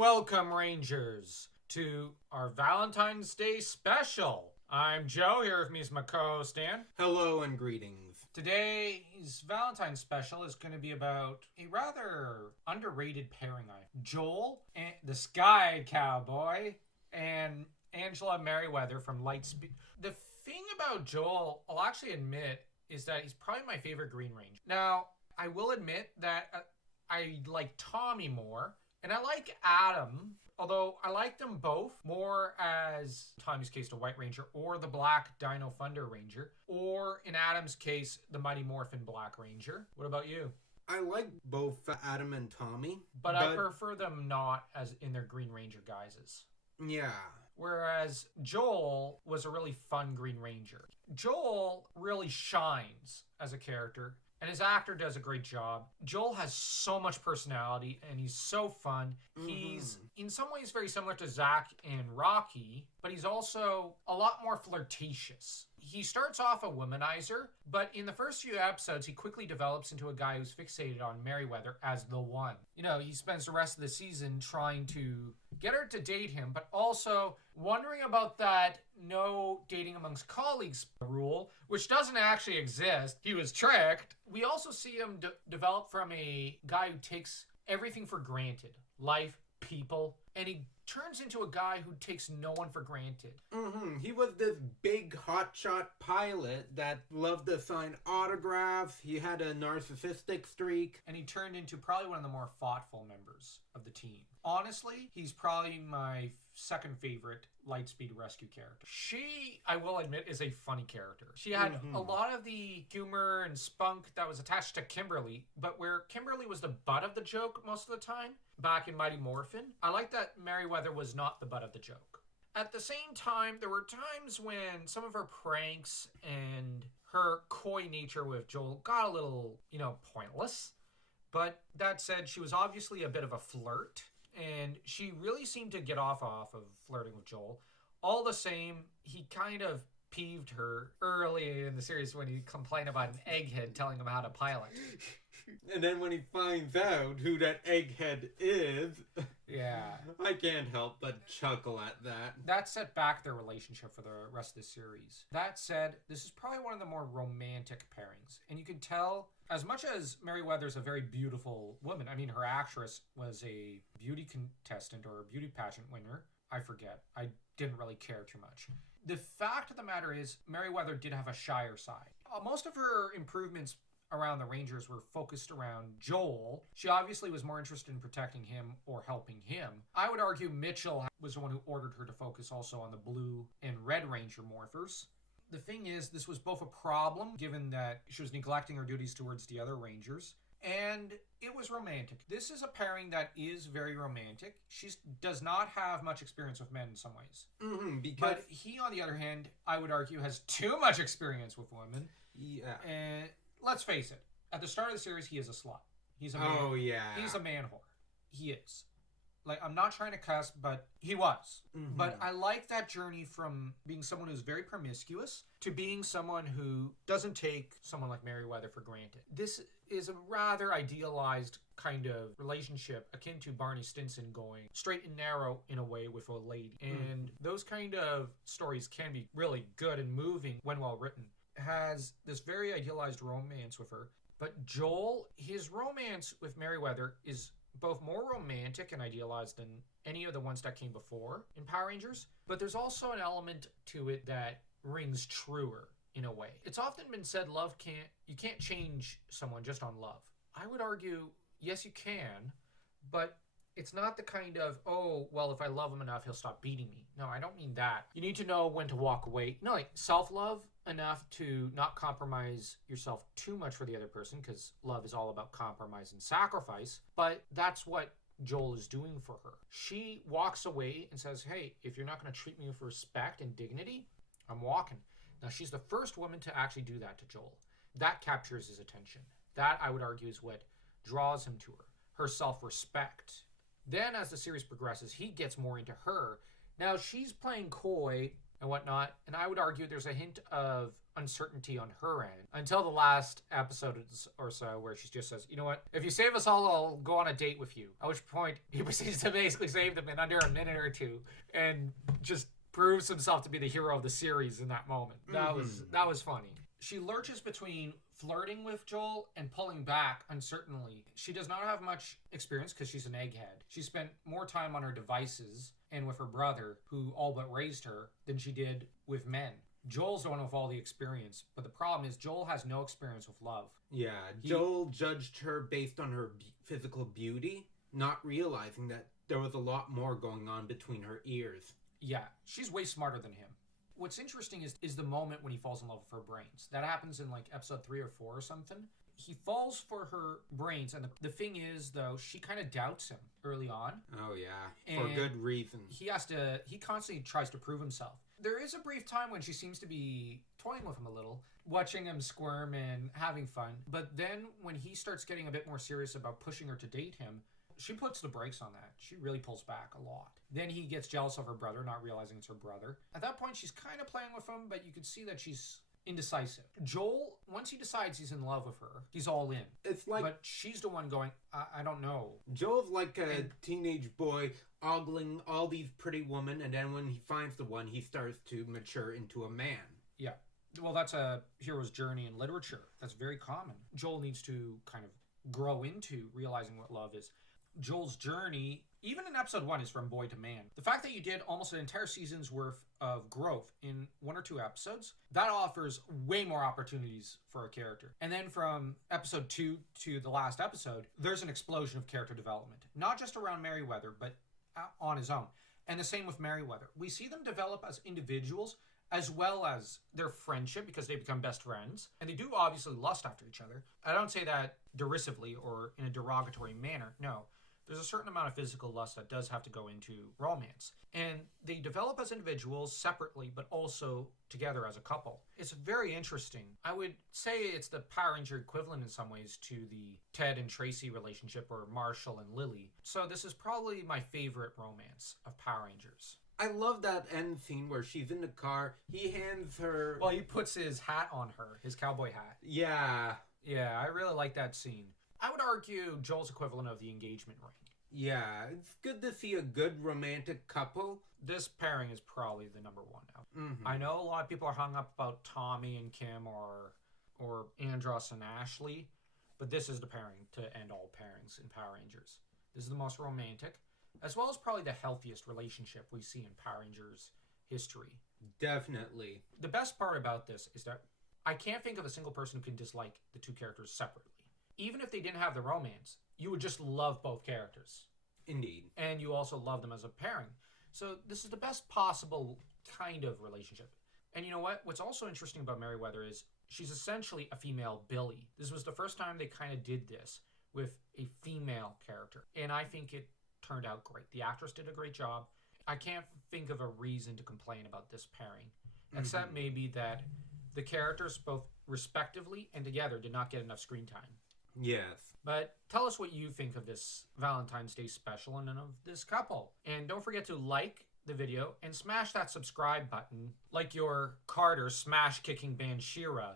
welcome, Rangers, to our Valentine's Day special. I'm Joe. Here with me is my co-host Dan. Hello and greetings. Today's Valentine's special is going to be about a rather underrated pairing. Joel, the Sky Cowboy, and Angela Merryweather from Lightspeed. The thing about Joel, I'll actually admit, is that he's probably my favorite Green Ranger. Now, I will admit that I like Tommy more, and I like Adam, although I like them both more as Tommy's case, the White Ranger, or the Black Dino Thunder Ranger, or in Adam's case, the Mighty Morphin Black Ranger. What about you? I like both Adam and Tommy. But I prefer them not as in their Green Ranger guises. Yeah. Whereas Joel was a really fun Green Ranger. Joel really shines as a character, and his actor does a great job. Joel has so much personality, and he's so fun. He's, in some ways, very similar to Zach and Rocky, but he's also a lot more flirtatious. He starts off a womanizer, but in the first few episodes, he quickly develops into a guy who's fixated on Merryweather as the one. You know, he spends the rest of the season trying to get her to date him, but also wondering about that no dating amongst colleagues rule, which doesn't actually exist. He was tricked. We also see him develop from a guy who takes everything for granted. Life, people, and he turns into a guy who takes no one for granted. He was this big hotshot pilot that loved to sign autographs. He had a narcissistic streak. And he turned into probably one of the more thoughtful members of the team. Honestly, he's probably my second favorite Lightspeed rescue character. She, I will admit, is a funny character. She had a lot of the humor and spunk that was attached to Kimberly, but where Kimberly was the butt of the joke most of the time, back in Mighty Morphin, I like that Merryweather was not the butt of the joke. At the same time, there were times when some of her pranks and her coy nature with Joel got a little, pointless. But that said, she was obviously a bit of a flirt, and she really seemed to get off of flirting with Joel. All the same, he kind of peeved her early in the series when he complained about an egghead telling him how to pilot. And then when he finds out who that egghead is, yeah, I can't help but chuckle at that. That set back their relationship for the rest of the series. That said, this is probably one of the more romantic pairings. And you can tell, as much as Merryweather's a very beautiful woman, I mean, her actress was a beauty contestant or a beauty pageant winner. I forget. I didn't really care too much. The fact of the matter is, Merryweather did have a shyer side. Most of her improvements around the Rangers were focused around Joel. She obviously was more interested in protecting him or helping him. I would argue Mitchell was the one who ordered her to focus also on the Blue and Red Ranger morphers. The thing is, this was both a problem, given that she was neglecting her duties towards the other Rangers, and it was romantic. This is a pairing that is very romantic. She does not have much experience with men in some ways. But he, on the other hand, I would argue, has too much experience with women. Yeah. And let's face it, at the start of the series, he is a slut. He's a man. Oh, yeah. He's a man whore. He is. Like, I'm not trying to cuss, but he was. But I like that journey from being someone who's very promiscuous to being someone who doesn't take someone like Merryweather for granted. This is a rather idealized kind of relationship akin to Barney Stinson going straight and narrow in a way with a lady. And those kind of stories can be really good and moving when well written. Has this very idealized romance with her. But Joel, his romance with Merryweather is both more romantic and idealized than any of the ones that came before in Power Rangers, but there's also an element to it that rings truer in a way. It's often been said you can't change someone just on love. I would argue, yes, you can, but it's not the kind of, oh, well, if I love him enough, he'll stop beating me. No, I don't mean that. You need to know when to walk away. No, like self-love enough to not compromise yourself too much for the other person, because love is all about compromise and sacrifice. But that's what Joel is doing for her. She walks away and says, hey, if you're not going to treat me with respect and dignity, I'm walking. Now, she's the first woman to actually do that to Joel. That captures his attention. That, I would argue, is what draws him to her self-respect. Then, as the series progresses, he gets more into her. Now, she's playing coy and whatnot. And I would argue there's a hint of uncertainty on her end until the last episode or so, where she just says, you know what, if you save us all, I'll go on a date with you. At which point he proceeds to basically save them in under a minute or two and just proves himself to be the hero of the series in that moment. That was funny. She lurches between flirting with Joel and pulling back uncertainly. She does not have much experience because she's an egghead. She spent more time on her devices and with her brother, who all but raised her, than she did with men. Joel's the one with all the experience, but the problem is Joel has no experience with love. Yeah, Joel judged her based on her physical beauty, not realizing that there was a lot more going on between her ears. Yeah, she's way smarter than him. What's interesting is the moment when he falls in love with her brains. That happens in like episode 3 or 4 or something. He falls for her brains, and the thing is, though, she kind of doubts him early on. Oh, yeah, for good reason. He constantly tries to prove himself. There is a brief time when she seems to be toying with him a little, watching him squirm and having fun. But then when he starts getting a bit more serious about pushing her to date him, she puts the brakes on that. She really pulls back a lot. Then he gets jealous of her brother, not realizing it's her brother. At that point, she's kind of playing with him, but you can see that she's indecisive. Joel, once he decides he's in love with her, he's all in. It's like... But she's the one going, I don't know. Joel's like a teenage boy ogling all these pretty women, and then when he finds the one, he starts to mature into a man. Yeah. Well, that's a hero's journey in literature. That's very common. Joel needs to kind of grow into realizing what love is. Joel's journey, even in episode 1, is from boy to man. The fact that you did almost an entire season's worth of growth in 1 or 2 episodes, that offers way more opportunities for a character. And then from episode 2 to the last episode, there's an explosion of character development. Not just around Merryweather, but on his own. And the same with Merryweather. We see them develop as individuals, as well as their friendship, because they become best friends. And they do obviously lust after each other. I don't say that derisively or in a derogatory manner. No. There's a certain amount of physical lust that does have to go into romance. And they develop as individuals separately, but also together as a couple. It's very interesting. I would say it's the Power Ranger equivalent in some ways to the Ted and Tracy relationship, or Marshall and Lily. So this is probably my favorite romance of Power Rangers. I love that end scene where she's in the car. He hands her... Well, he puts his hat on her, his cowboy hat. Yeah. Yeah, I really like that scene. I would argue Joel's equivalent of the engagement ring. Yeah, it's good to see a good romantic couple. This pairing is probably the number 1 now. Mm-hmm. I know a lot of people are hung up about Tommy and Kim or Andros and Ashley, but this is the pairing to end all pairings in Power Rangers. This is the most romantic, as well as probably the healthiest relationship we see in Power Rangers history. Definitely. The best part about this is that I can't think of a single person who can dislike the 2 characters separately. Even if they didn't have the romance, you would just love both characters. Indeed. And you also love them as a pairing. So this is the best possible kind of relationship. And you know what? What's also interesting about Merryweather is she's essentially a female Billy. This was the first time they kind of did this with a female character. And I think it turned out great. The actress did a great job. I can't think of a reason to complain about this pairing, except maybe that the characters, both respectively and together, did not get enough screen time. Yes. But tell us what you think of this Valentine's Day special and of this couple. And don't forget to like the video and smash that subscribe button like your Carter smash-kicking band She-Ra.